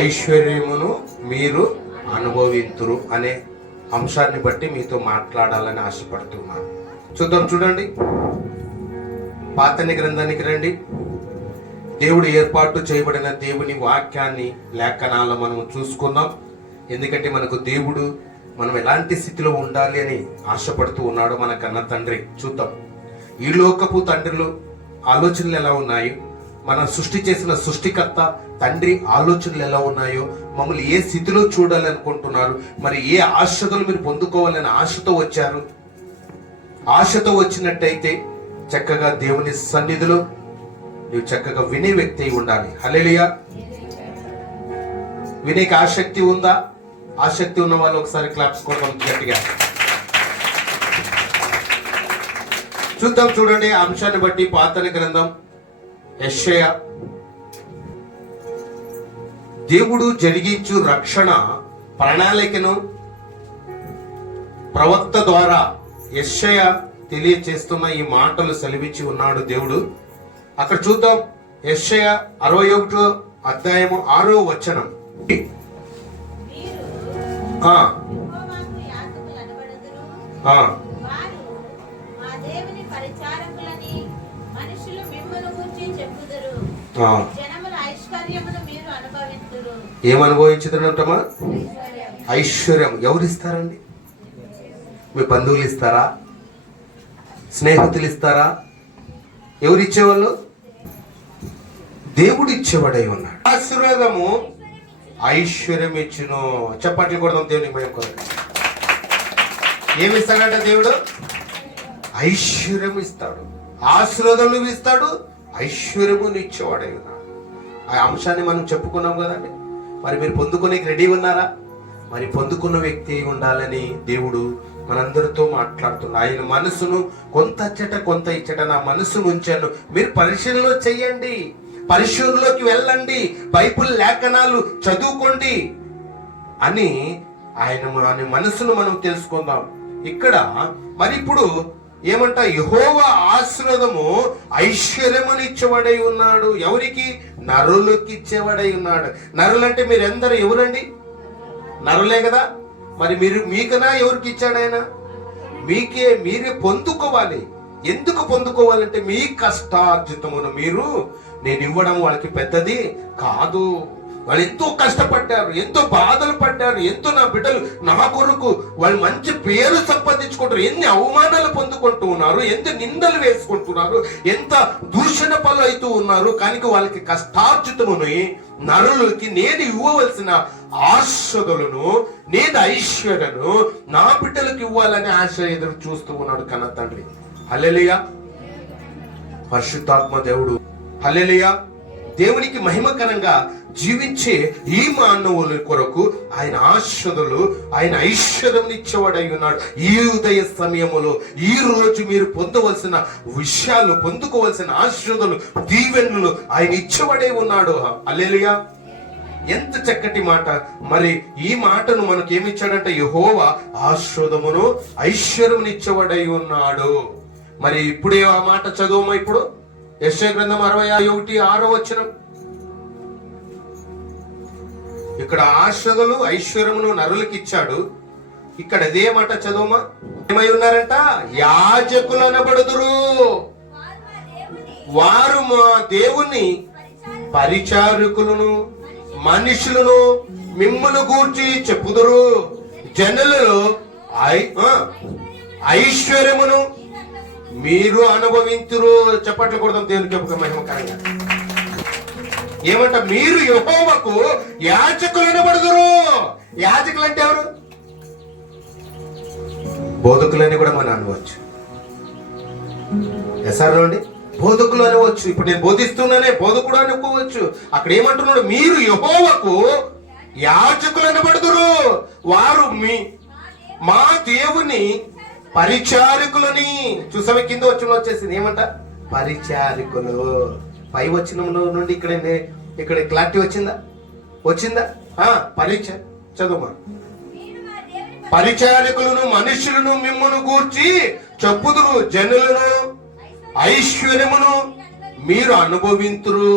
ఐశ్వర్యమును మీరు అనుభవింతురు అనే అంశాన్ని బట్టి మీతో మాట్లాడాలని ఆశపడుతున్నాను. చూడండి, పాత గ్రంథానికి రండి. దేవుడు ఏర్పాటు చేయబడిన దేవుని వాక్యాన్ని, లేఖనాలను మనం చూసుకుందాం. ఎందుకంటే మనకు దేవుడు మనం ఎలాంటి స్థితిలో ఉండాలి అని ఆశపడుతూ ఉన్నాడు మన కన్న తండ్రి. చూద్దాం, ఈ లోకపు తండ్రులు ఆలోచనలు ఎలా ఉన్నాయో, మన సృష్టి చేసిన సృష్టికర్త తండ్రి ఆలోచనలు ఎలా ఉన్నాయో, మమ్మల్ని ఏ స్థితిలో చూడాలి అనుకుంటున్నారు, మరి ఏ ఆశతో మీరు పొందుకోవాలని ఆశతో వచ్చారు. ఆశతో వచ్చినట్టయితే చక్కగా దేవుని సన్నిధిలో నువ్వు చక్కగా వినే వ్యక్తి అయి ఉండాలి. హల్లెలూయా. వినేకి ఆసక్తి ఉందా? ఆసక్తి ఉన్న వాళ్ళు ఒకసారి క్లాప్స్ కొడదాం గట్టిగా. చూద్దాం, చూడండి ఆ అంశాన్ని బట్టి పాత గ్రంథం యెషయా. దేవుడు జరిగించు రక్షణ ప్రణాళికను ప్రవక్త ద్వారా యెషయా తెలియచేస్తున్న ఈ మాటలు సెలవిచ్చి ఉన్నాడు దేవుడు. అక్కడ చూద్దాం, యెషయా 61వ అధ్యాయము 6వ వచనం. ఏమనుభవించుతున్నట్టమా? ఐశ్వర్యం. ఎవరిస్తారండి? మీ బంధువులు ఇస్తారా? స్నేహితులు ఇస్తారా? ఎవరిచ్చేవాళ్ళు? దేవుడు ఇచ్చేవాడై ఉన్నాడు. ఆశీర్వాదము ఐశ్వర్యం ఇచ్చును. చప్పట్లు కొడదాం దేవుని భయం కొరకు. ఏమిస్తాడంట దేవుడు? ఐశ్వర్యం ఇస్తాడు, ఆశీర్వాదములు ఇస్తాడు, ఐశ్వర్యమును ఇచ్చేవాడై ఉన్నాడు. ఆ అంశాన్ని మనం చెప్పుకున్నాం కదండి. మరి మీరు పొందుకునే రెడీ ఉన్నారా? మరి పొందుకున్న వ్యక్తి ఉండాలని దేవుడు మనందరితో మాట్లాడుతున్నాడు. ఆయన మనసును కొంత అచ్చట కొంత ఇచ్చట నా మనసును ఉంచాను. మీరు పరిశీలన చెయ్యండి, పరిశోధనలోకి వెళ్ళండి, బైబిల్ లేఖనాలు చదువుకోండి అని ఆయన మనసును మనం తెలుసుకుందాం. ఇక్కడ మరి ఇప్పుడు ఏమంట? యెహోవా ఆశీర్వాదము ఐశ్వర్యమును ఇచ్చేవాడై ఉన్నాడు. ఎవరికి? నరులకి ఇచ్చేవాడై ఉన్నాడు. నరులంటే మీరు ఎందరు ఎవరండి? నరులే కదా. మరి మీరు మీకనా ఎవరికి ఇచ్చాడు ఆయన? మీరే పొందుకోవాలి. ఎందుకు పొందుకోవాలంటే మీ కష్టార్జితమును మీరు నేను ఇవ్వడం వాళ్ళకి పెద్దది కాదు. వాళ్ళు ఎంతో కష్టపడ్డారు, ఎంతో బాధలు పడ్డారు, ఎంతో నా బిడ్డలు నా కొరకు వాళ్ళు మంచి పేరు సంపాదించుకుంటారు, ఎన్ని అవమానాలు పొందుకుంటూ ఉన్నారు, ఎంత నిందలు వేసుకుంటున్నారు, ఎంత దూషణ పనులు అవుతూ ఉన్నారు. కానీ వాళ్ళకి కష్టార్జితముని నరులకి నేను ఇవ్వవలసిన ఆశలను, నేను ఐశ్వర్యను నా బిడ్డలకు ఇవ్వాలని ఆశ ఎదురు చూస్తూ ఉన్నాడు కన్న తండ్రి. హల్లెలూయా. పరిశుద్ధాత్మ దేవుడు హల్లెలూయా దేవునికి మహిమకరంగా జీవించే ఈ మానవుల కొరకు ఆయన ఆశలు, ఆయన ఐశ్వర్యం ఇచ్చేవాడై ఉన్నాడు. ఈ ఉదయ సమయములో ఈ రోజు మీరు పొందవలసిన విషయాలు, పొందుకోవలసిన ఆశలు, దీవెనలు ఆయన ఇచ్చేవాడై ఉన్నాడు. హల్లెలూయా. ఎంత చక్కటి మాట. మరి ఈ మాటను మనకి ఏమిచ్చాడంటే యెహోవా ఆశీర్వాదమును ఐశ్వర్యమును ఇచ్చేవాడై ఉన్నాడు. మరి ఇప్పుడే ఆ మాట చదువుమా. ఇప్పుడు యెషయా గ్రంథం 61:6 వచనం. ఇక్కడ ఆశలు ఐశ్వర్యమును నరులకు ఇచ్చాడు. ఇక్కడ అదే మాట చదువుమా. ఏమై ఉన్నారంట? యాజకులు అనబడుదురు. వారు మా దేవుని పరిచారకులను మనుషులను మిమ్మును గూర్చి చెప్పుదురు. జనులలో ఐశ్వర్యమును మీరు అనుభవించురు. చప్పట్లు కొడదాం దేవునికి ఒక మహిమకరంగా. ఏమంట? మీరు యెహోవాకు యాజకులు అనబడుదురు. యాజకులు అంటే ఎవరు? బోధకులని కూడా మనం అనవచ్చు. ఎస్ఆర్లో అండి బోధకులు అనవచ్చు. ఇప్పుడు నేను బోధిస్తున్నానే బోధకుడు అనుకోవచ్చు. అక్కడ ఏమంటున్నాడు? మీరు యెహోవాకు యాజకులు అనబడుదురు. వారు మా దేవుని పరిచారకులని. చూసావే కింద వచ్చేసింది ఏమంట? పరిచారకులు. పై వచ్చిన నుండి ఇక్కడ క్లారిటీ వచ్చిందా? చదువుమా. పరిచారకులను మనుషులను మిమ్మును గూర్చి చెప్పుదురు. జనులను ఐశ్వర్యమును మీరు అనుభవింతురు.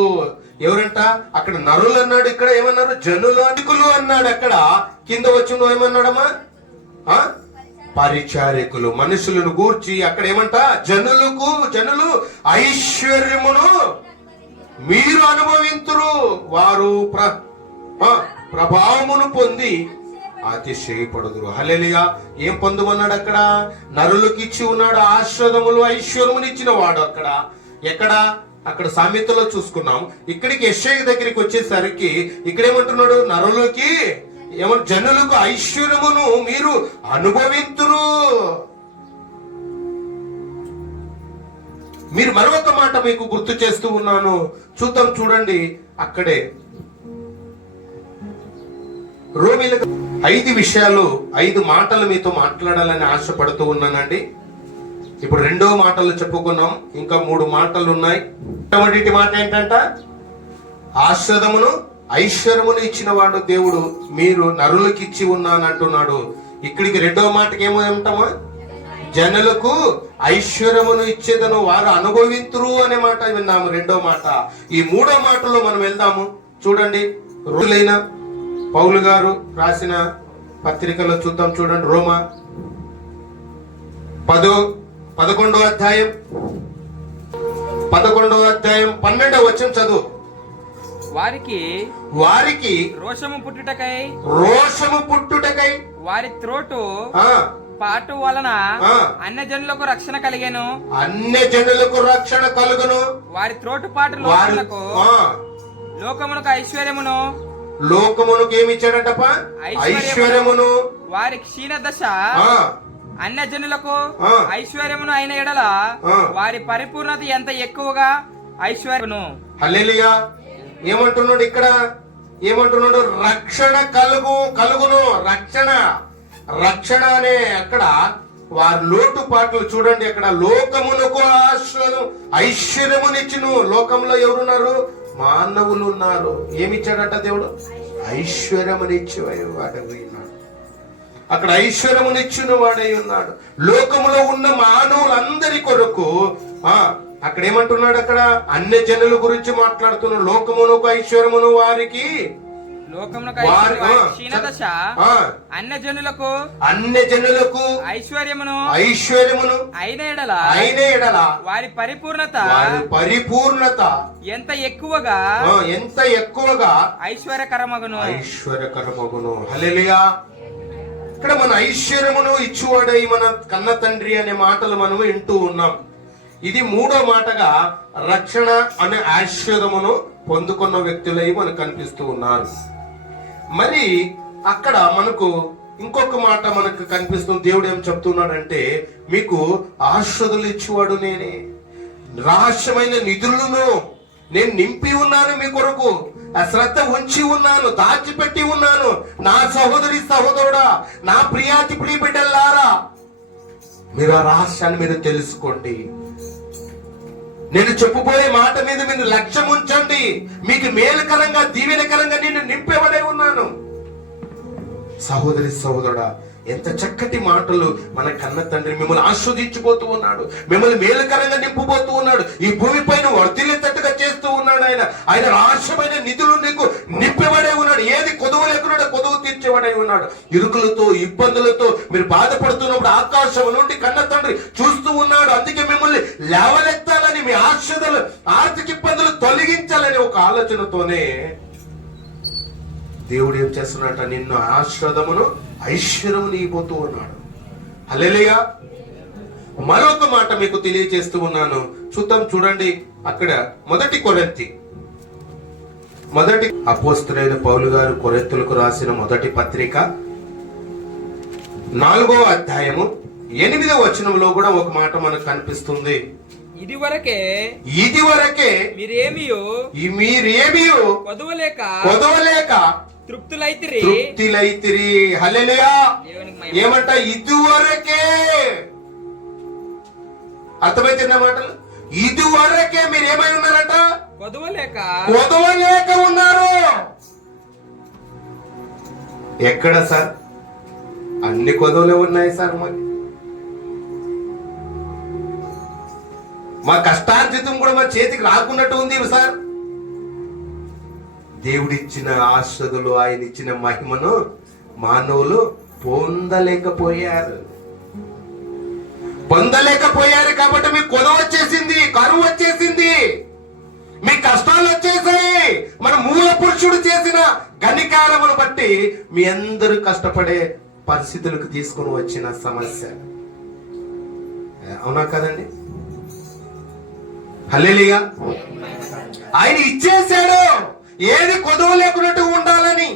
ఎవరంట? అక్కడ నరులు అన్నాడు, ఇక్కడ ఏమన్నారు? జనులు అధికులు అన్నాడు. అక్కడ కింద వచ్చి నువ్వు ఏమన్నాడమ్మా? పరిచారకులు, మనుషులను గూర్చి అక్కడ ఏమంట? జనులు ఐశ్వర్యమును మీరు అనుభవింతురు, వారు ప్రభావమును పొంది అతిశయపడుదురు. హల్లెలూయా. ఏం పొందమన్నాడు అక్కడ? నరులకు ఇచ్చి ఉన్నాడు ఆశ్రదములు ఐశ్వర్యమును ఇచ్చిన వాడు. అక్కడ ఎక్కడ? అక్కడ సామెతలో చూసుకున్నాం. ఇక్కడికి యెషయా దగ్గరికి వచ్చేసరికి ఇక్కడ ఏమంటున్నాడు? నరులకి జనులకు ఐశ్వర్యమును మీరు అనుభవింతురు. మీరు మరొక మాట మీకు గుర్తు చేస్తూ ఉన్నాను, చూద్దాం. చూడండి, అక్కడే రోమీలకు 5 విషయాలు 5 మాటలు మీతో మాట్లాడాలని ఆశపడుతూ ఉన్నానండి. ఇప్పుడు 2వ మాటలు చెప్పుకున్నాం, ఇంకా 3 మాటలు ఉన్నాయి. మొట్టమొదటి మాట ఏంటంట? ఆశ్రదమును ఐశ్వర్యమును ఇచ్చిన వాడు దేవుడు, మీరు నరులకు ఇచ్చి ఉన్నాను అంటున్నాడు. ఇక్కడికి 2వ మాటకి ఏమో ఏమంటామా? జనులకు ఐశ్వర్యమును ఇచ్చేదను వారు అనుభవింతురు అనే మాట విన్నాము. 2వ మాట. ఈ 3వ మాటలో మనం వెళ్దాము. చూడండి, రోజులైన పౌలు గారు రాసిన పత్రికలో చూద్దాం. చూడండి, రోమా 11వ అధ్యాయం 12వ వచనం చదువు. వారికి రోషము పుట్టుటకై వారి త్రోటు పాటు వలన అన్య జనులకు రక్షణ కలుగును. వారి త్రోటు పాటు లోకమునకు లోకమునకు ఏమి ఇచ్చాడటప్ప? ఐశ్వర్యమును. వారి క్షీణ దశ అన్య జనులకు ఐశ్వర్యమును అయిన ఎడల వారి పరిపూర్ణత ఎంత ఎక్కువగా ఐశ్వర్యమును. హల్లెలూయా. ఏమంటున్నాడు ఇక్కడ? ఏమంటున్నాడు? రక్షణ కలుగును. రక్షణ అనే అక్కడ వారి లోటుపాట్లు చూడండి. అక్కడ లోకమునకు ఐశ్వర్యమునిచ్చును. లోకంలో ఎవరున్నారు? మానవులు ఉన్నారు. ఏమిచ్చాడట దేవుడు? ఐశ్వర్యమునిచ్చి వాడై ఉన్నాడు. అక్కడ ఐశ్వర్యమునిచ్చిన వాడై ఉన్నాడు. లోకములో ఉన్న మానవులందరి కొరకు అక్కడ ఏమంటున్నాడు? అక్కడ అన్య జనుల గురించి మాట్లాడుతున్నాడు. లోకమునకు ఐశ్వర్యమును వారికి అన్య జనులకు ఐశ్వర్యమును అయిన ఎడల వారి పరిపూర్ణత ఎంత ఎక్కువగా ఐశ్వర్యకరమగును. హల్లెలూయా. ఇక్కడ మన ఐశ్వర్యమును ఇచ్చువాడై మన కన్న తండ్రి అనే మాటలు మనం వింటూ ఉన్నాం. ఇది 3వ మాటగా రక్షణ అనే ఆశీర్వాదమును పొందుకున్న వ్యక్తులై మనకు కనిపిస్తూ ఉన్నారు. మరి అక్కడ మనకు ఇంకొక మాట మనకు కనిపిస్తుంది. దేవుడు ఏం చెప్తున్నాడంటే, మీకు ఆశీర్వాదాలు ఇచ్చేవాడు నేనే, రహస్యమైన నిధులను నేను నింపి ఉన్నాను, మీ కొరకు శ్రద్ధ ఉంచి ఉన్నాను, దాచిపెట్టి ఉన్నాను. నా సహోదరుడా, నా ప్రియాతి ప్రియ బిడ్డలారా, మీరు ఆ రహస్యాన్ని మీరు తెలుసుకోండి. నేను చెప్పబోయే మాట మీద మీరు లక్ష్యం ఉంచండి. మీకు మేలుకరంగా దీవెనకరంగా నేను నింపేవాడే ఉన్నాను. సహోదరుడా, ఎంత చక్కటి మాటలు మన కన్న తండ్రి మిమ్మల్ని ఆస్వాదించిపోతూ ఉన్నాడు, మిమ్మల్ని మేలుకరంగా నింపబోతూ ఉన్నాడు, ఈ భూమి పైన వర్ధిల్లేటట్టుగా చేస్తూ ఉన్నాడు. ఆయన రహస్యమైన నిధులు నీకు నింపేవాడే ఉన్నాడు. ఏది కొదువు లేకున్నాడో కొదువు తీర్చేవాడై ఉన్నాడు. ఇరుకులతో ఇబ్బందులతో మీరు బాధపడుతున్నప్పుడు ఆకాశం నుండి కన్న తండ్రి చూస్తూ ఉన్నాడు. అందుకే మిమ్మల్ని లేవనెత్తాలని, మీ ఆశలు ఆర్థిక ఇబ్బందులు తొలగించాలని ఒక ఆలోచనతోనే దేవుడు ఏం చేస్తున్నట్ట? నిన్ను ఆశీర్వాదమును ఐశ్వర్యమును ఇవ్వబోతూ ఉన్నాడు. హల్లెలూయా. మరొక మాట మీకు తెలియజేస్తూ ఉన్నాను. చూద్దాం. చూడండి, అక్కడ మొదటి అపోస్తలుడైన పౌలు గారు కొరింథీయులకు రాసిన మొదటి పత్రిక 4వ అధ్యాయము 8వ వచనంలో కూడా ఒక మాట మనకు కనిపిస్తుంది. ఇదివరకే మీరేమియో కొదవలేక తృప్తులైతిరి. హల్లెలూయా. ఏమంట? ఇదివరకే. అర్థమైతే మాటలు? ఇదివరకే మీరు ఏమై ఉన్నారట? కొదవలేక ఉన్నారు. ఎక్కడ సార్? అన్ని కొదవలే ఉన్నాయి సార్. మా కష్టార్జితం కూడా మా చేతికి రాకున్నట్టు ఉంది సార్. దేవుడిచ్చిన ఆశీర్వాదాలు, ఆయన ఇచ్చిన మహిమను మానవులు పొందలేకపోయారు కాబట్టి మీకు కొదవ వచ్చేసింది, కరువు వచ్చేసింది, మీ కష్టాలు వచ్చేసాయి. మన మూల పురుషుడు చేసిన ఘనికారమును బట్టి మీ అందరూ కష్టపడే పరిస్థితులకు తీసుకొని వచ్చిన సమస్య. అవునా కదండి? హల్లెలూయా. ఆయన ఇచ్చేశాడు. ఏది కొదవ లేకున్నట్టు ఉండాలని,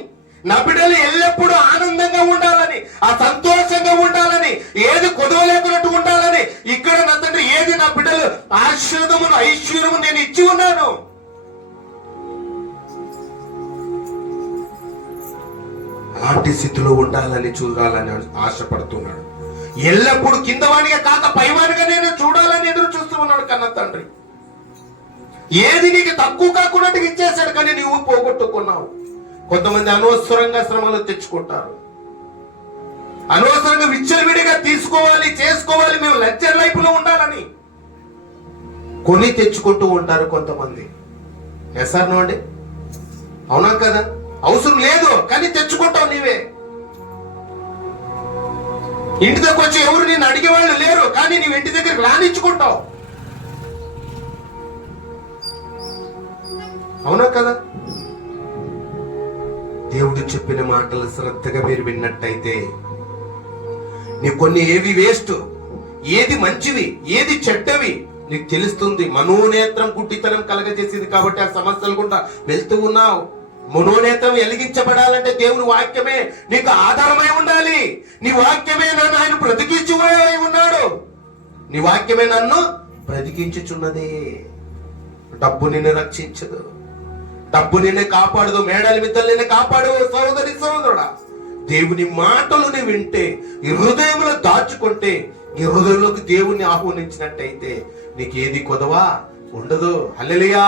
నా బిడ్డలు ఎల్లప్పుడూ ఆనందంగా ఉండాలని, ఆ సంతోషంగా ఉండాలని, ఏది కొదవ లేకున్నట్టు ఉండాలని. ఇక్కడ నా తండ్రి ఏది నా బిడ్డలు ఆశీర్వాదమును ఐశ్వర్యము నేను ఇచ్చి ఉన్నాను. అలాంటి స్థితిలో ఉండాలని చూడాలని ఆశపడుతున్నాడు. ఎల్లప్పుడూ కిందవానిగా కాక పైవానిగా నేను చూడాలని ఎదురు చూస్తూ ఉన్నాడు కన్న తండ్రి. ఏది నీకు తక్కువ కాకుండా ఇచ్చేశాడు, కానీ నీవు పోగొట్టుకున్నావు. కొంతమంది అనవసరంగా శ్రమలు తెచ్చుకుంటారు, అనవసరంగా విచ్చలవిడిగా తీసుకోవాలి, చేసుకోవాలి, మేము లగ్జరీ లైఫ్ లో ఉండాలని కొని తెచ్చుకుంటూ ఉంటారు కొంతమంది. ఎసార్నో అండి? అవునా కదా? అవసరం లేదు కానీ తెచ్చుకుంటావు నీవే. ఇంటి దగ్గర వచ్చి ఎవరు నిన్ను అడిగేవాళ్ళు లేరు, కానీ నీవు ఇంటి దగ్గరికి రానిచ్చుకుంటావు. అవునా కదా? దేవుడు చెప్పిన మాటలు శ్రద్ధగా మీరు విన్నట్టయితే నీకు కొన్ని ఏవి వేస్ట్, ఏది మంచివి, ఏది చెడ్డవి నీకు తెలుస్తుంది. మనోనేత్రం గుడ్డితనం కలగజేసింది కాబట్టి ఆ సమస్యలు గుండా వెళ్తూ ఉన్నావు. మనోనేత్రం వెలిగించబడాలంటే దేవుని వాక్యమే నీకు ఆధారమై ఉండాలి. నీ వాక్యమే నన్ను ఆయన బ్రతికించు ఉన్నాడు. నీ వాక్యమే నన్ను బ్రతికించుచున్నది. డబ్బు నిన్ను రక్షించదు, డబ్బు నిన్ను కాపాడదు, మేడల మిద్దలు నిన్ను కాపాడు. సహోదరి సహోదరుడా, దేవుని మాటలు వింటే, ఈ హృదయంలో దాచుకుంటే, ఈ హృదయంలోకి దేవుణ్ణి ఆహ్వానించినట్టయితే నీకు ఏది కొదవా ఉండదు. హల్లెలూయా.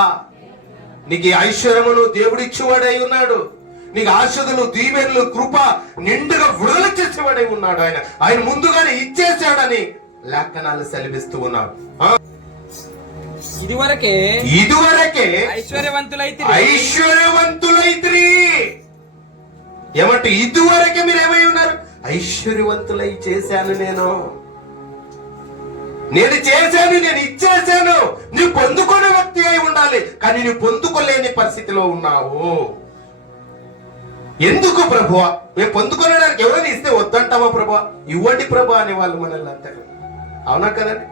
నీకు ఐశ్వర్యమును దేవుడిచ్చేవాడై ఉన్నాడు. నీకు ఆశీర్వాదాలు, దీవెనలు, కృప నిండుగా విడుదల చేసేవాడై ఉన్నాడు. ఆయన ముందుగానే ఇచ్చేసాడని లేఖనాలు సెలవిస్తూ ఉన్నారు. ఇదివరకే ఐశ్వర్యవంతులైతిరి. ఏమంటే ఇదివరకే మీరు ఏమై ఉన్నారు? ఐశ్వర్యవంతులై చేశాను, నేను చేశాను, నేను ఇచ్చేశాను. నువ్వు పొందుకునే వ్యక్తి అయి ఉండాలి, కానీ నువ్వు పొందుకోలేని పరిస్థితిలో ఉన్నావు. ఎందుకు ప్రభువా? మేము పొందుకోవడానికి ఎవరైనా ఇస్తే వద్దంటావా ప్రభువా? ఇవ్వండి ప్రభు అనే వాళ్ళు మనల్ని అంటారు. అవునా కదండి?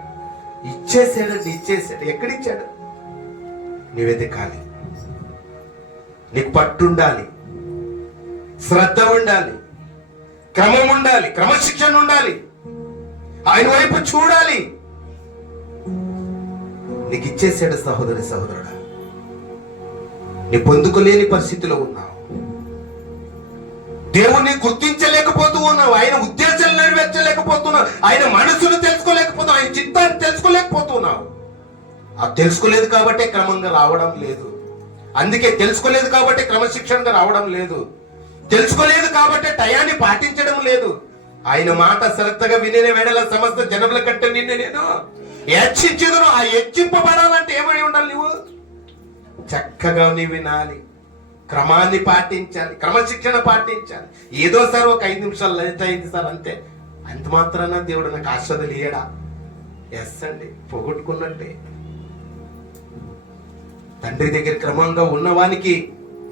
ఇచ్చేసాడు. ఎక్కడిచ్చాడు? నీ వెతకాలి, నీకు పట్టుండాలి, శ్రద్ధ ఉండాలి, క్రమం ఉండాలి, క్రమశిక్షణ ఉండాలి, ఆయన వైపు చూడాలి. నీకు ఇచ్చేసాడు సహోదరి సహోదరుడా. నీ పొందుకోలేని పరిస్థితిలో ఉన్నావు, దేవుణ్ణి గుర్తించలేకపోతూ ఉన్నావు, ఆయన ఉద్దేశాలు నెరవేర్చలేకపోతున్నావు, ఆయన మనసును తెలుసుకోలేకపోతున్నావు, ఆయన చిత్తాన్ని తెలుసుకోలేకపోతున్నావు. అది తెలుసుకోలేదు కాబట్టే క్రమంగా రావడం లేదు. అందుకే తెలుసుకోలేదు కాబట్టి క్రమశిక్షణగా రావడం లేదు. తెలుసుకోలేదు కాబట్టి టయాన్ని పాటించడం లేదు. ఆయన మాట శ్రద్ధగా వినే వేళల సమస్త జనముల కంటే నిన్ను నేను హెచ్చించదును. ఆ హెచ్చింపబడాలంటే ఏమై ఉండాలి? నువ్వు చక్కగా నీ వినాలి, క్రమాన్ని పాటించాలి, క్రమశిక్షణ పాటించాలి. ఏదో సార్ ఒక 5 నిమిషాలు లలిత అయింది సార్ అంతే, అంత మాత్రాన దేవుడు నాకు ఆశీర్వాదాలు ఇయ్యడా? ఎస్ అండి, పోగొట్టుకున్నట్టే. తండ్రి దగ్గర క్రమంగా ఉన్నవానికి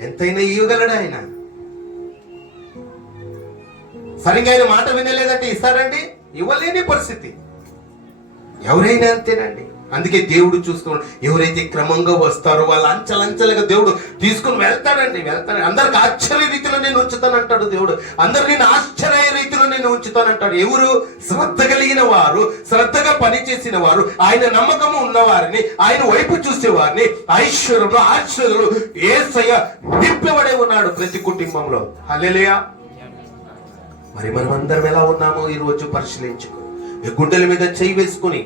ఎంతైనా ఇవ్వగలడు ఆయన. సరిగ్గా ఆయన మాట వినలేదంటే ఇస్తారండి? ఇవ్వలేని పరిస్థితి. ఎవరైనా అంతేనండి. అందుకే దేవుడు చూస్తున్నాడు, ఎవరైతే క్రమంగా వస్తారో వాళ్ళు అంచెలంచెలుగా దేవుడు తీసుకుని వెళ్తాడండి. అందరికి ఆశ్చర్య రీతిలో నేను ఉంచుతానంటాడు దేవుడు. అందరు నేను ఆశ్చర్య రీతిలో నేను ఉంచుతానంటాడు. ఎవరు? శ్రద్ధ కలిగిన వారు, శ్రద్ధగా పనిచేసిన వారు, ఆయన నమ్మకము ఉన్నవారిని, ఆయన వైపు చూసేవారిని ఐశ్వర్యము ఆశ్చర్యలు యేసయ్య నింపబడే ఉన్నాడు ప్రతి కుటుంబంలో. హల్లెలూయా. మరి మనం అందరం ఎలా ఉన్నామో ఈ రోజు పరిశీలించుకో. గుండెల మీద చేయి వేసుకుని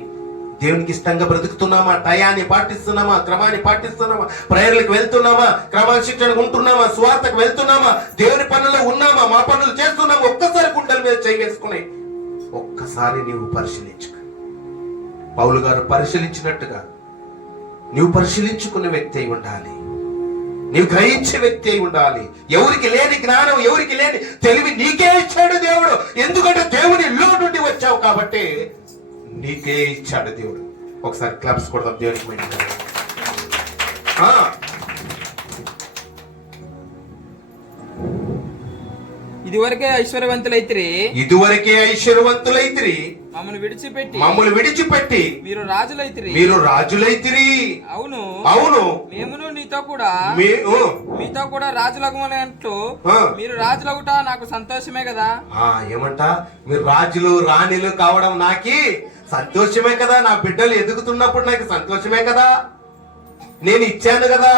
దేవునికి ఇష్టంగా బ్రతుకుతున్నామా? టయాన్ని పాటిస్తున్నామా? క్రమాన్ని పాటిస్తున్నామా? ప్రేయర్లకు వెళ్తున్నామా? క్రమశిక్షణకు ఉంటున్నామా? స్వార్థకు వెళ్తున్నామా? దేవుని పనుల్లో ఉన్నామా? మా పనులు చేస్తున్నామా? ఒక్కసారి గుండెల మీద చేయి వేసుకుని ఒక్కసారి నీవు పరిశీలించుకో. పౌలు గారు పరిశీలించినట్టుగా నీవు పరిశీలించుకునే వ్యక్తి అయి ఉండాలి. నీవు గ్రహించే వ్యక్తి అయి ఉండాలి. ఎవరికి లేని జ్ఞానం, ఎవరికి లేని తెలివి నీకే ఇచ్చాడు దేవుడు. ఎందుకంటే దేవునిలో నుండి వచ్చావు కాబట్టి నీకే ఇచ్చాడు దేవుడు. ఒకసారి క్లాప్స్ కొడదాం దేవునికి మహిమ. ఇదివరకే ఐశ్వర్యవంతులైతిరి, మమ్మల్ని విడిచిపెట్టి మీరు రాజులైతిరి. అవును మేమును మీతో కూడా రాజులగుమన్నట్లు మీరు రాజులగుట నాకు సంతోషమే కదా. ఏమంట, మీరు రాజులు రాణిలు కావడం నాకి సంతోషమే కదా. నా బిడ్డలు ఎదుగుతున్నప్పుడు నాకు సంతోషమే కదా. నేను ఇచ్చాను కదా.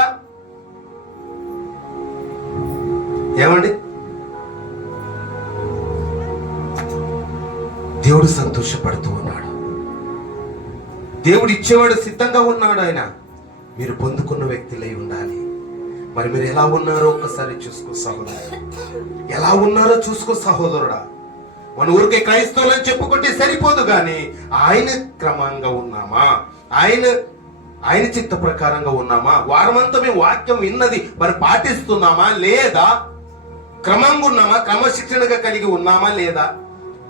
ఏమండి, దేవుడు సంతోషపడుతూ ఉన్నాడు. దేవుడు ఇచ్చేవాడు సిద్ధంగా ఉన్నాడు. ఆయన మీరు పొందుకున్న వ్యక్తులై ఉండాలి. మరి మీరు ఎలా ఉన్నారో ఒక్కసారి చూసుకో సహోదరుడు. ఎలా ఉన్నారో చూసుకో సహోదరుడా. మన ఊరికే క్రైస్తవులని చెప్పుకుంటే సరిపోదు, గాని ఆయన క్రమంగా ఉన్నామా, ఆయన చిత్త ప్రకారంగా ఉన్నామా, వారమంతా మేము వాక్యం విన్నది మరి పాటిస్తున్నామా లేదా, క్రమంగా ఉన్నామా, క్రమశిక్షణగా కలిగి ఉన్నామా లేదా,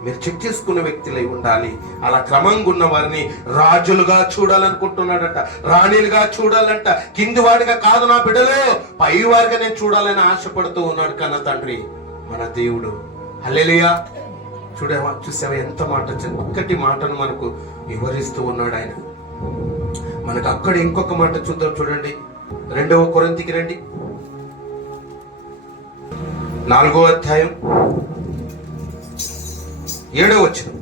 మీరు చెక్ చేసుకున్న వ్యక్తులై ఉండాలి. అలా క్రమంగా ఉన్న వారిని రాజులుగా చూడాలనుకుంటున్నాడట, రాణిలుగా చూడాలంట. కింది వాడిగా కాదు నా బిడ్డలు, పై వారిగా నేను చూడాలని ఆశపడుతూ ఉన్నాడు కన్న తండ్రి మన దేవుడు. హల్లెలూయా. చూసావా ఎంత మాట, చక్కటి మాటను మనకు వివరిస్తూ ఉన్నాడు ఆయన. మనకు అక్కడ ఇంకొక మాట చూద్దాం. చూడండి, 2వ కొరింథీకి రండి, 4వ అధ్యాయం 7వ వచనం.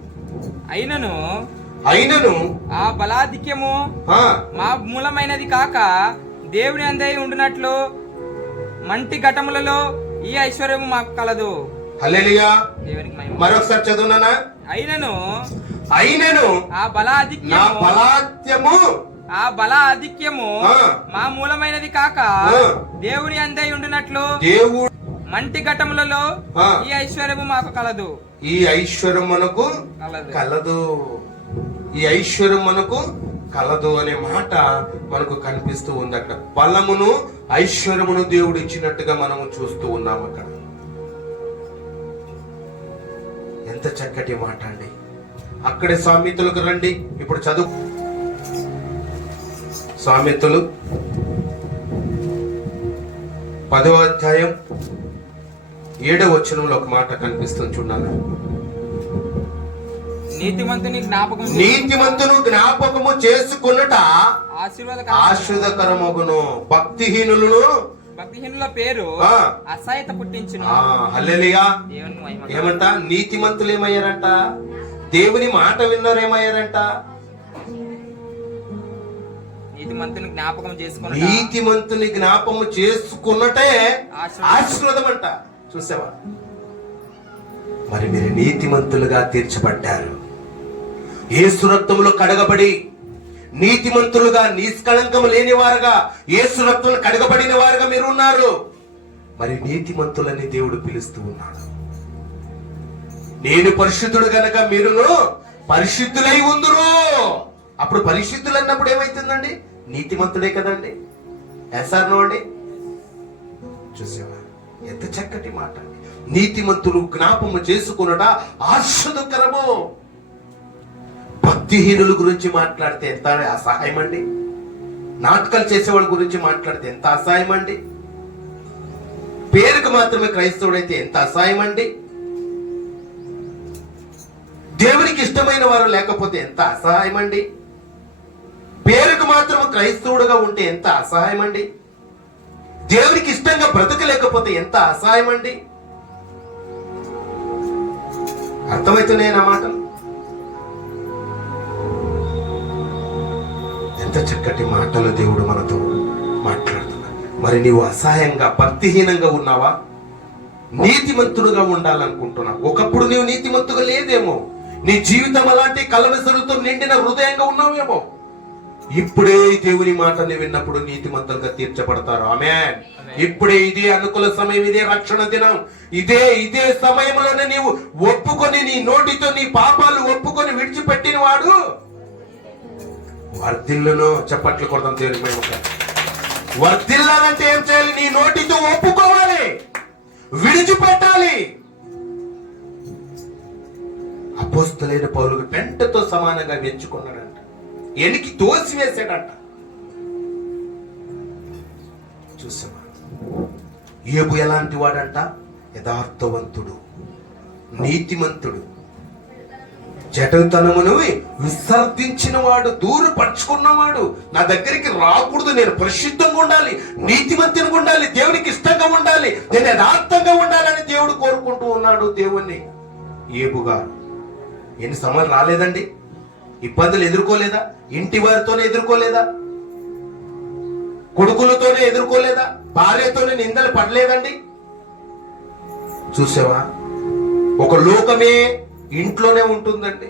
అయినను ఆ బలాధిక్యము మా మూలమైనది కాక దేవుని అందై ఉండినట్లు మంటి ఘటములలో ఈ ఐశ్వర్యము మాకు కలదు. హల్లెలూయా. మరొకసారి చదువునా. అయినను ఆ బలాధిక్యము మా మూలమైనది కాక దేవుని అందై ఉండినట్లు దేవుడు మంటి ఘటములలో ఈ ఐశ్వర్యము మాకు కలదు. ఈ ఐశ్వర్యం మనకు కలదు. ఈ ఐశ్వర్యం మనకు కలదు అనే మాట మనకు కనిపిస్తూ ఉంది అక్కడ. బలమును ఐశ్వర్యమును దేవుడు ఇచ్చినట్టుగా మనము చూస్తూ ఉన్నాం అక్కడ. ఎంత చక్కటి మాట అండి. అక్కడే సామెతలకు రండి. ఇప్పుడు చదువు. సామెతలు 10వ అధ్యాయం 7వ వచనంలో ఒక మాట కనిపిస్తుంది చూడాలి. నీతిమంతును జ్ఞాపకము చేసుకున్నట ఆశీర్వాదకరమగును. భక్తిహీనుల పేరు అసహ్యత పుట్టించును. హల్లెలూయా. ఏమంట, నీతిమంతులు ఏమయ్యారంట, దేవుని మాట విన్నారు ఏమయ్యారంట, నీతిమంతుని జ్ఞాపకము చేసుకున్నటే ఆశీర్వాదం అంట. చూసావా, మరి మీరు నీతిమంతులుగా తీర్చబడ్డారు. యేసు రక్తములో కడగబడి నీతిమంతులుగా, నిష్కళంకము లేని వారుగా, యేసు రక్తంలో కడగబడిన వారుగా మీరు ఉన్నారు. మరి నీతిమంతులని దేవుడు పిలుస్తూ ఉన్నాడు. నేను పరిశుద్ధుడు గనక మీరును పరిశుద్ధులై ఉందురు. అప్పుడు పరిశుద్ధులు అన్నప్పుడు ఏమైతుందండి, నీతిమంతుడే కదండి. ఎస్ఆర్నో అండి. చూసావా ఎంత చక్కటి మాట అండి. నీతిమంతులు జ్ఞాపము చేసుకున్నట ఆశీర్వాదకరము. భక్తిహీనుల గురించి మాట్లాడితే ఎంత అసహాయం అండి. నాటకాలు చేసేవాళ్ళ గురించి మాట్లాడితే ఎంత అసహాయం అండి. పేరుకు మాత్రమే క్రైస్తవుడైతే ఎంత అసహాయం అండి. దేవునికి ఇష్టమైన వారు లేకపోతే ఎంత అసహాయం అండి. పేరుకు మాత్రం క్రైస్తవుడుగా ఉంటే ఎంత అసహాయం అండి. దేవునికి ఇష్టంగా బ్రతకలేకపోతే ఎంత అసహాయం అండి. అర్థమవుతున్నాయి నా మాటలు. ఎంత చక్కటి మాటలు దేవుడు మనతో మాట్లాడుతున్నాడు. మరి నీవు అసహాయంగా భక్తిహీనంగా ఉన్నావా, నీతిమంతుడుగా ఉండాలనుకుంటున్నావు? ఒకప్పుడు నీవు నీతిమంతుగా లేదేమో, నీ జీవితం అలాంటి కలవెసరులతో నిండిన హృదయంగా ఉన్నావేమో. ఇప్పుడే దేవుని మాటని విన్నప్పుడు నీతిమంతులుగా తీర్చబడతారు. ఆమేన్. ఇప్పుడే ఇదే అనుకూల సమయం, ఇదే రక్షణ దినం, ఇదే సమయంలోనే నీవు ఒప్పుకొని, నీ నోటితో నీ పాపాలు ఒప్పుకొని విడిచిపెట్టిన వాడు వర్ధిల్లును. చప్పట్లు కొడతాం దేవుని మహిమ. వర్ధిల్లాలంటే ఏం చేయాలి? నీ నోటితో ఒప్పుకోవాలి, విడిచిపెట్టాలి. అపోస్తలుడైన పౌలు పెంటతో సమానంగా ఎంచుకున్నాడంట, ఎనికి తోసివేశాడంట. చూసామా? యోబు ఎలాంటి వాడంట? యథార్థవంతుడు, నీతిమంతుడు, జటతనమును విసర్జించిన వాడు, దూరపరుచుకున్నవాడు. నా దగ్గరికి రాకూడదు, నేను పరిశుద్ధంగా ఉండాలి, నీతిమంతునిగా ఉండాలి, దేవునికి ఇష్టంగా ఉండాలి, నేను యథార్థంగా ఉండాలని దేవుడు కోరుకుంటూ ఉన్నాడు దేవుణ్ణి. యోబు గారు ఎన్ని సమయాలు రాలేదండి? ఇబ్బందులు ఎదుర్కోలేదా? ఇంటి వారితోనే ఎదుర్కోలేదా? కొడుకులతోనే ఎదుర్కోలేదా? భార్యతోనే నిందలు పడలేదండి? చూసావా? ఒక లోకమే ఇంట్లోనే ఉంటుందండి.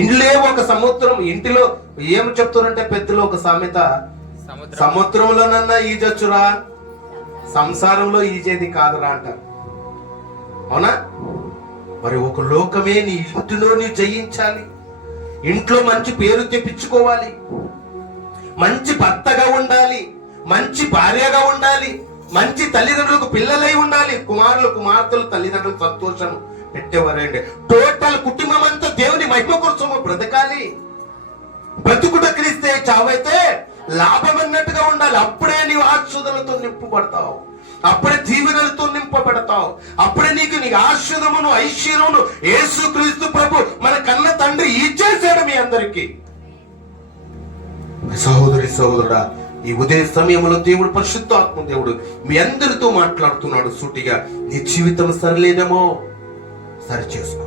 ఇండ్లే ఒక సముద్రం. ఇంటిలో ఏం చెప్తారంటే పెద్దలో ఒక సామెత, సముద్రంలోనన్నా ఈజొచ్చురా, సంసారంలో ఈజేది కాదురా అంటారు. అవునా? మరి ఒక లోకమే నీ ఇంటిలో నీ జయించాలి, ఇంట్లో మంచి పేరు తెప్పించుకోవాలి, మంచి భర్తగా ఉండాలి, మంచి భార్యగా ఉండాలి, మంచి తల్లిదండ్రులకు పిల్లలై ఉండాలి, కుమారులు కుమార్తెలు తల్లిదండ్రులకు సంతోషం పెట్టేవారండి. టోటల్ కుటుంబం అంతా దేవుని మహిమ కోసము బ్రతకాలి. బ్రతుకుట క్రీస్తే, చావైతే లాభం అన్నట్టుగా ఉండాలి. అప్పుడే నీవు ఆశీర్వాదాలతో నింపబడతావు, అప్పుడే దీవెనలతో నింపబడతావు, అప్పుడే నీకు నీ ఆశీర్వాదమును ఐశ్వర్యమును యేసుక్రీస్తు ప్రభు మన కన్న తండ్రి ఇచ్చేశాడు మీ అందరికీ. సహోదరి సహోదరుడా, ఈ ఉదయ సమయంలో దేవుడు, పరిశుద్ధాత్మ దేవుడు మీ అందరితో మాట్లాడుతున్నాడు సూటిగా. నీ జీవితం సరిలేదేమో, సరి చేసుకో.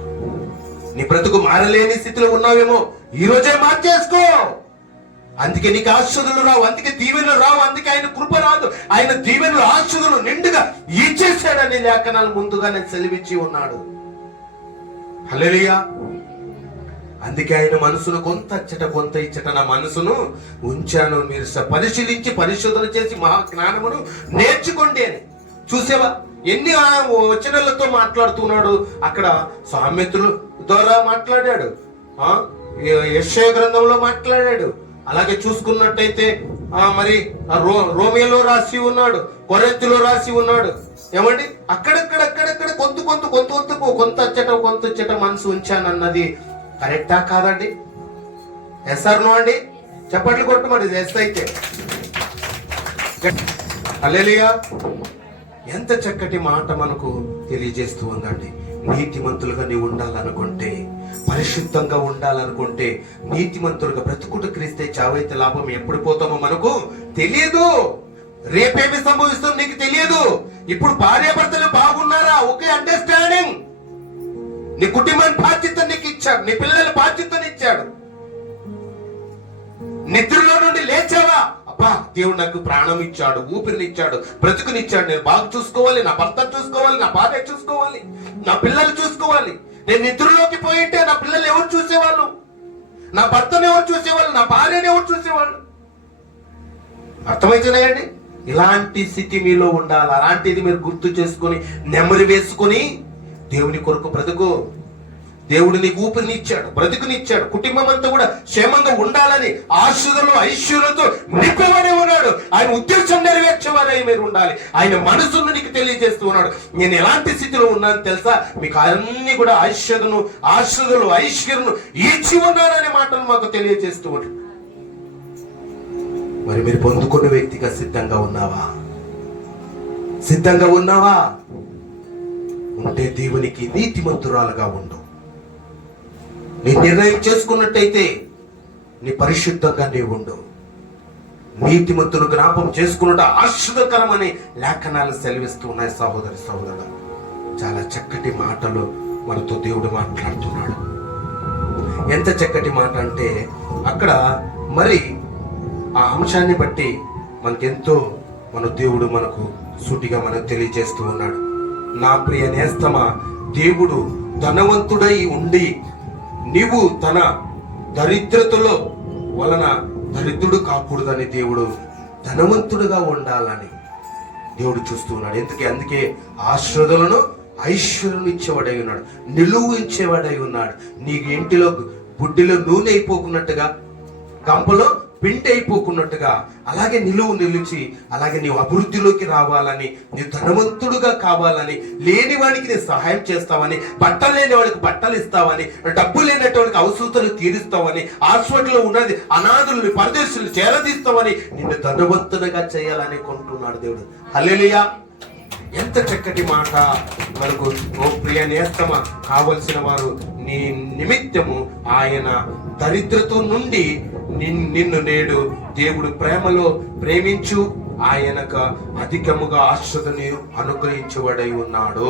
నీ బ్రతుకు మారలేని స్థితిలో ఉన్నావేమో, ఈ రోజే మార్చేసుకో. అందుకే నీకు ఆశీర్వాదాలు రావు, అందుకే దీవెనలు రావు, అందుకే ఆయన కృప రాదు. ఆయన దీవెనలు ఆశీర్వాదాలు నిండుగా ఇచ్చేసాడని లేఖనాలు ముందుగానే సెలవిచ్చి ఉన్నాడు. హల్లెలూయా. అందుకే ఆయన మనసును కొంత అచ్చట కొంత ఇచ్చట నా మనసును ఉంచాను, మీరు పరిశీలించి పరిశోధన చేసి మహా జ్ఞానమును నేర్చుకోండి అని. చూసేవా ఎన్ని వచనాలతో మాట్లాడుతున్నాడు అక్కడ. సామెతల ద్వారా మాట్లాడాడు, యెషయా గ్రంథంలో మాట్లాడాడు. అలాగే చూసుకున్నట్టయితే మరి రోమియోలో రాసి ఉన్నాడు, కొరింథీలో రాసి ఉన్నాడు. ఏమండి? అక్కడక్కడ కొంత అచ్చట మనసు ఉంచానన్నది కరెక్టా కాదండి? ఎస్ ఆర్ నో అండి? చప్పట్లు కొట్టు మరి ఎస్ అయితే. హల్లెలూయా. ఎంత చక్కటి మాట మనకు తెలియజేస్తూ ఉందండి. నీతిమంతులుగా నీవు ఉండాలనుకుంటే, పరిశుద్ధంగా ఉండాలనుకుంటే, నీతిమంతులుగా బ్రతుకుట క్రీస్తే, చావైతే లాభం. ఎప్పుడు పోతామో మనకు తెలియదు, రేపేమి సంభవిస్తుందో నీకు తెలియదు. ఇప్పుడు భార్యాభర్తలు బాగున్నారా? Okay, understanding. నీ కుటుంబాన్ని బాధ్యత నీకు ఇచ్చాడు, నీ పిల్లల బాధ్యతని ఇచ్చాడు. నిద్రలో నుండి లేచావా? అబ్బా, దేవుడు నాకు ప్రాణం ఇచ్చాడు, ఊపిరినిచ్చాడు, బ్రతుకునిచ్చాడు. నేను బాగా చూసుకోవాలి, నా భర్త చూసుకోవాలి, నా భార్య చూసుకోవాలి, నా పిల్లలు చూసుకోవాలి. నేను నిద్రలోకి పోయింటే నా పిల్లలు ఎవరు చూసేవాళ్ళు? నా భర్తను ఎవరు చూసేవాళ్ళు? నా భార్యను ఎవరు చూసేవాళ్ళు? అర్థమవుతున్నాయండి? ఇలాంటి స్థితి మీలో ఉండాలి. అలాంటిది మీరు గుర్తు చేసుకుని నెమ్మది వేసుకుని దేవుని కొరకు బ్రతుకు. దేవుడు నీకు ఊపిరినిచ్చాడు, బ్రతుకునిచ్చాడు. కుటుంబం అంతా కూడా క్షేమంగా ఉండాలని ఆశీర్వాదాలు ఐశ్వర్యంతో నింపబడి ఉన్నాడు. ఆయన ఉద్దేశం నెరవేర్చేవారై మీరు ఉండాలి. ఆయన మనసును నీకు తెలియజేస్తూ ఉన్నాడు. నేను ఎలాంటి స్థితిలో ఉన్నాను తెలుసా? మీకు అన్ని కూడా ఆశీర్వాదాలు ఐశ్వర్యం ఇచ్చి ఉన్నాననే మాటలు మాకు తెలియజేస్తూ ఉన్నాడు. మరి మీరు పొందుకున్న వ్యక్తిగా సిద్ధంగా ఉన్నావా? సిద్ధంగా ఉన్నావా? ఉంటే దేవునికి నీతిమంతురాలుగా ఉండు. నీ నిర్ణయం చేసుకున్నట్టయితే నీ పరిశుద్ధంగా నీవు ఉండు. నీతిమంతులు జ్ఞాపకం చేసుకున్నట్టు ఆశ్చర్యకరమని లేఖనాలు సెలవిస్తూ ఉన్నాయి. సహోదరి సహోదరుడు, చాలా చక్కటి మాటలు మనతో దేవుడు మాట్లాడుతున్నాడు. ఎంత చక్కటి మాట అంటే అక్కడ మరి ఆ అంశాన్ని బట్టి మనకెంతో మన దేవుడు మనకు సూటిగా మనకు తెలియజేస్తూ ఉన్నాడు. నా ప్రియ నేస్తమా, దేవుడు ధనవంతుడై ఉండి నీవు తన దరిద్రతలో వలన దరిద్రుడు కాకూడదని, దేవుడు ధనవంతుడుగా ఉండాలని దేవుడు చూస్తూ ఉన్నాడు. అందుకే ఆశ్రదలను ఐశ్వర్యం ఇచ్చేవాడై ఉన్నాడు, నిలువు ఇచ్చేవాడై ఉన్నాడు. నీకు ఇంటిలో బుడ్డిలో నూనె అయిపోకున్నట్టుగా, గంపలో పిండి అయిపోకున్నట్టుగా అలాగే నిలిచి అలాగే నీవు అభివృద్ధిలోకి రావాలని, నీవు ధనవంతుడుగా కావాలని, లేని వాడికి నీ సహాయం చేస్తావని, బట్టలు లేని వాడికి బట్టలు ఇస్తావని, డబ్బు లేనటువంటి అవసరతలు తీరుస్తావని, హాస్పిటల్లో ఉన్నది అనాథుల్ని పరదేశులు చేరదీస్తావని, నిన్ను ధనవంతునిగా చేయాలని కొంటున్నాడు దేవుడు. హల్లెలూయా. ఎంత చక్కటి మాట మనకు. ఓ ప్రియ నేస్తమా, కావలసిన వారు నీ నిమిత్తము ఆయన దరిద్రత నుండి నిన్ను నేడు దేవుడు ప్రేమలో ప్రేమించు ఆయనకు అధికముగా ఆశ్రదని అనుగ్రహించబడై ఉన్నాడు.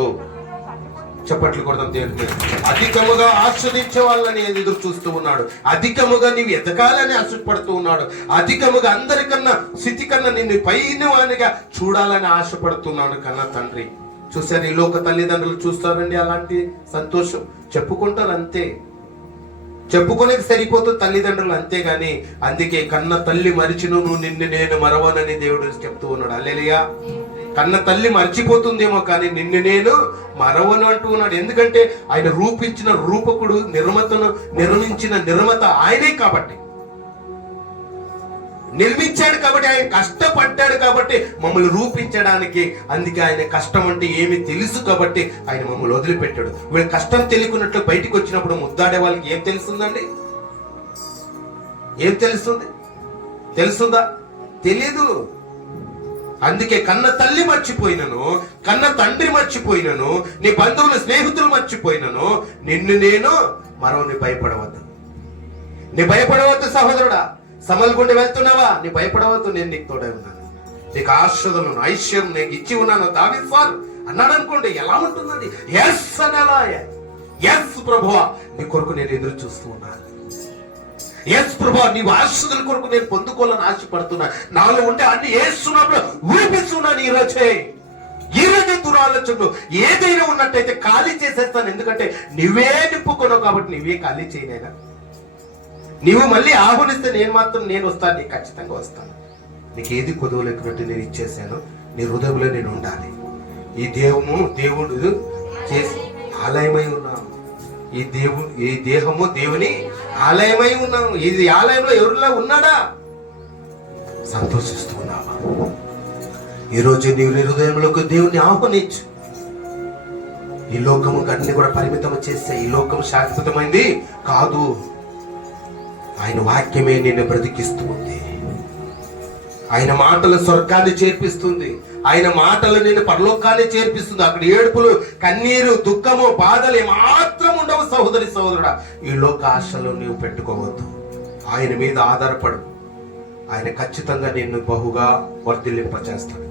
చప్పట్లు కొడదాం దేవుని. అధికముగా ఆస్వాదించే వాళ్ళని ఎదురు చూస్తూ ఉన్నాడు. అధికముగా నీవు ఎదగాలని ఆశపడుతూ ఉన్నాడు. అధికముగా అందరికన్నా స్థితి కన్నా నిన్ను పైన వానిగా చూడాలని ఆశపడుతున్నాడు కన్నా తండ్రి. చూసారు, ఈ లోక తల్లిదండ్రులు చూస్తారండి అలాంటి సంతోషం, చెప్పుకుంటారు అంతే, చెప్పుకునేది సరిపోతుంది తల్లిదండ్రులు, అంతేగాని అందుకే కన్న తల్లి మరిచిను నిన్ను నేను మరవనని దేవుడు చెప్తూ ఉన్నాడు. హల్లెలూయా. కన్న తల్లి మర్చిపోతుందేమో కానీ నిన్ను నేను మరవను అంటూ ఉన్నాడు. ఎందుకంటే ఆయన రూపించిన రూపకుడు, నిర్మతను నిర్మించిన నిర్మత ఆయనే కాబట్టి, నిర్మించాడు కాబట్టి, ఆయన కష్టపడ్డాడు కాబట్టి మమ్మల్ని రూపించడానికి. అందుకే ఆయన కష్టం అంటే ఏమి తెలుసు కాబట్టి ఆయన మమ్మల్ని వదిలిపెట్టాడు. వీళ్ళు కష్టం తెలియకున్నట్లు బయటికి వచ్చినప్పుడు ముద్దాడే వాళ్ళకి ఏం తెలుస్తుందండి? ఏం తెలుస్తుంది? తెలుస్తుందా? తెలియదు. అందుకే కన్న తల్లి మర్చిపోయినను, కన్న తండ్రి మర్చిపోయినను, నీ బంధువులు స్నేహితులు మర్చిపోయినను, నిన్ను నేను మరొని భయపడవద్దు. నీ భయపడవద్దు సహోదరుడా. సమల్గుండి వెళ్తున్నావా? నీ భయపడవద్దు, నేను నీకు తోడై ఉన్నాను. నీకు ఆశ్రదలను ఐశ్వర్యం నీకు ఇచ్చి ఉన్నాను. దావీదు సార్ అన్నాడు అనుకోండి, ఎలా ఉంటుందండి? ఎస్ అనాలా? ఎస్ ప్రభువా, నీ కొరకు నేను ఎదురు చూస్తూ ఉన్నాను. ఎస్ ప్రభా, నీ ఆశీర్వాదాల కొరకు నేను పొందుకోవాలని ఆశపడుతున్నా. నాలో ఉంటే అన్ని ఏసున్నప్పుడు ఊపిస్తున్నాను. ఈరోజే దురాలోచనలు ఏదైనా ఉన్నట్టయితే ఖాళీ చేసేస్తాను. ఎందుకంటే నువ్వే నింపుకున్నావు కాబట్టి నువ్వే ఖాళీ చేయలేదా? నువ్వు మళ్ళీ ఆహ్వానిస్తే నేను వస్తాను, నీకు ఖచ్చితంగా వస్తాను. నీకు ఏది కొదవలేకున్నట్టు నేను ఇచ్చేసాను. నీ హృదయంలో నేను ఉండాలి. ఈ దేవుడు చేసి ఆలయమై ఉన్నాము. ఈ దేహము దేవుని ఆలయమై ఉన్నాము. ఇది ఆలయంలో ఎవరిలా ఉన్నాడా? సంతోషిస్తూ ఉన్నావా? ఈరోజు నీవు నీ హృదయంలోకి దేవుని ఆహ్వానించు. ఈ లోకము అన్ని కూడా పరిమితం చేస్తే ఈ లోకం శాశ్వతమైంది కాదు. ఆయన వాక్యమే నిన్ను బ్రతికిస్తూ ఉంది. ఆయన మాటలు స్వర్గాన్ని చేర్పిస్తుంది. ఆయన మాటలు నిన్ను పరలోకాన్ని చేర్పిస్తుంది. అక్కడ ఏడుపులు, కన్నీరు, దుఃఖము, బాధలు ఏమాత్రం ఉండవు సహోదరి సహోదరుడా. ఈ లోక ఆశలు నీవు పెట్టుకోవద్దు. ఆయన మీద ఆధారపడు. ఆయన ఖచ్చితంగా నిన్ను బహుగా వర్ధిల్లింపచేస్తాడు.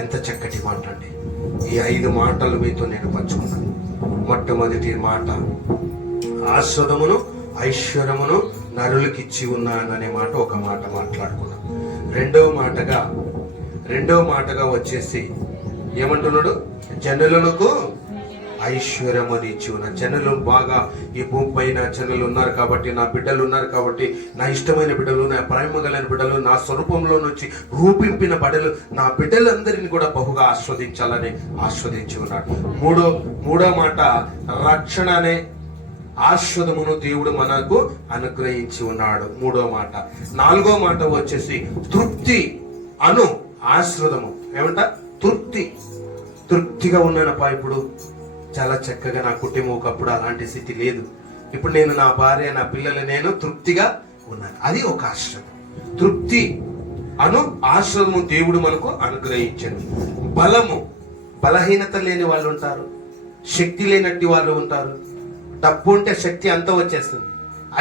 ఎంత చక్కటి మాట అండి. ఈ 5 మాటలు మీతో నేను పంచుకున్నాను. మొట్టమొదటి మాట, ఆశ్రదమును ఐశ్వర్యమును నరులకిచ్చి ఉన్నాననే మాట ఒక మాట మాట్లాడుకున్నాం. రెండవ మాటగా వచ్చేసి ఏమంటున్నాడు? జనులకు ఐశ్వర్యమని ఇచ్చి ఉన్న. జనులు బాగా ఈ భూమి పైన జనులు ఉన్నారు కాబట్టి, నా బిడ్డలు ఉన్నారు కాబట్టి, నా ఇష్టమైన బిడ్డలు, నా ప్రేమ కలిగిన బిడ్డలు, నా స్వరూపంలో నుంచి రూపింపిన బిడ్డలు, నా బిడ్డలందరినీ కూడా బహుగా ఆస్వాదించి ఉన్నాడు. మూడో మాట, రక్షణ అనే ఆశ్రదమును దేవుడు మనకు అనుగ్రహించి ఉన్నాడు. 3వ మాట. 4వ మాట వచ్చేసి తృప్తి అను ఆశ్రదము. ఏమంట? తృప్తిగా ఉన్నానప్పా. ఇప్పుడు చాలా చక్కగా నా కుటుంబం, ఒకప్పుడు అలాంటి స్థితి లేదు. ఇప్పుడు నేను నా భార్య, నా పిల్లలు, నేను తృప్తిగా ఉన్నాను. అది ఒక ఆశ్రదం. తృప్తి అను ఆశ్రదము దేవుడు మనకు అనుగ్రహించాడు. బలహీనత లేని వాళ్ళు ఉంటారు, శక్తి లేనట్టి వాళ్ళు ఉంటారు. డబ్బు ఉంటే శక్తి అంతా వచ్చేస్తుంది,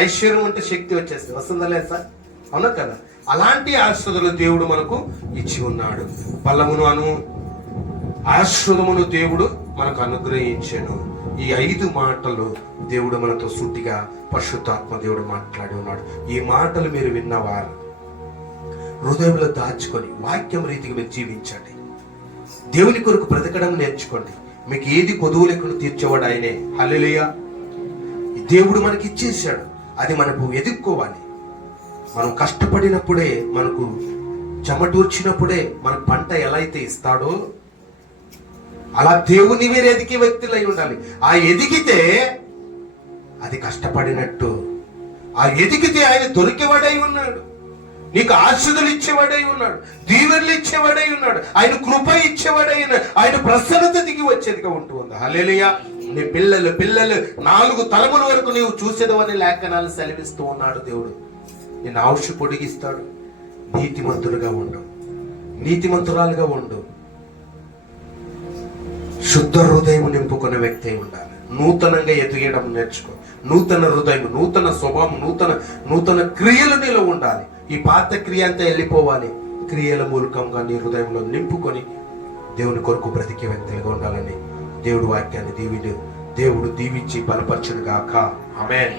ఐశ్వర్యం ఉంటే శక్తి వచ్చేస్తుంది. వస్తుందా లేదు సార్? అవునా కదా? అలాంటి ఆశ్రదలు దేవుడు మనకు ఇచ్చి ఉన్నాడు. బలమును అను ఆశ్రదమును దేవుడు మనకు అనుగ్రహించాను. ఈ 5 మాటలు దేవుడు మనతో సూటిగా పరిశుద్ధాత్మ దేవుడు మాట్లాడి ఉన్నాడు. ఈ మాటలు మీరు విన్నవారు హృదయంలో దాచుకొని వాక్యం రీతిగా మీరు జీవించండి. దేవుని కొరకు బ్రతకడం నేర్చుకోండి. మీకు ఏది కొదువు లేకుండా తీర్చేవాడు ఆయనే. హల్లెలూయా. దేవుడు మనకి ఇచ్చేసాడు, అది మనకు ఎదుక్కోవాలి. మనం కష్టపడినప్పుడే, మనకు చెమటూర్చినప్పుడే మనకు పంట ఎలా అయితే ఇస్తాడో అలా దేవుని మీరు ఎదిగే వ్యక్తులై ఉండాలి. ఆ ఎదిగితే అది కష్టపడినట్టు, ఆ ఎదిగితే ఆయన దొరికేవాడై ఉన్నాడు. నీకు ఆశీర్వాదాలు ఇచ్చేవాడై ఉన్నాడు, దీవెనలు ఇచ్చేవాడై ఉన్నాడు, ఆయన కృప ఇచ్చేవాడై ఉన్నాడు, ఆయన ప్రసన్నత దిగి వచ్చేదిగా ఉంటూ ఉంది. హల్లెలూయా. నీ పిల్లలు 4 తలముల వరకు నీవు చూసేదవని లేఖనాలు సెలవిస్తూ ఉన్నాడు దేవుడు. నేను ఆయుష్ పొడిగిస్తాడు. నీతిమంతుడుగా ఉండు, నీతిమంతురాలుగా ఉండు, శుద్ధ హృదయం నింపుకున్న వ్యక్తి ఉండాలి. నూతనంగా ఎదిగడం నేర్చుకో. నూతన హృదయం, నూతన స్వభావం, నూతన క్రియలు నీలో ఉండాలి. ఈ పాత క్రియ అంతా వెళ్ళిపోవాలి. క్రియల మూలకంగా నీ హృదయంలో నింపుకొని దేవుని కొరకు బ్రతికే వ్యక్తులుగా ఉండాలని దేవుడు వాక్యాన్ని దేవుడు దీవించి బలపరచును గాక. ఆమేన్.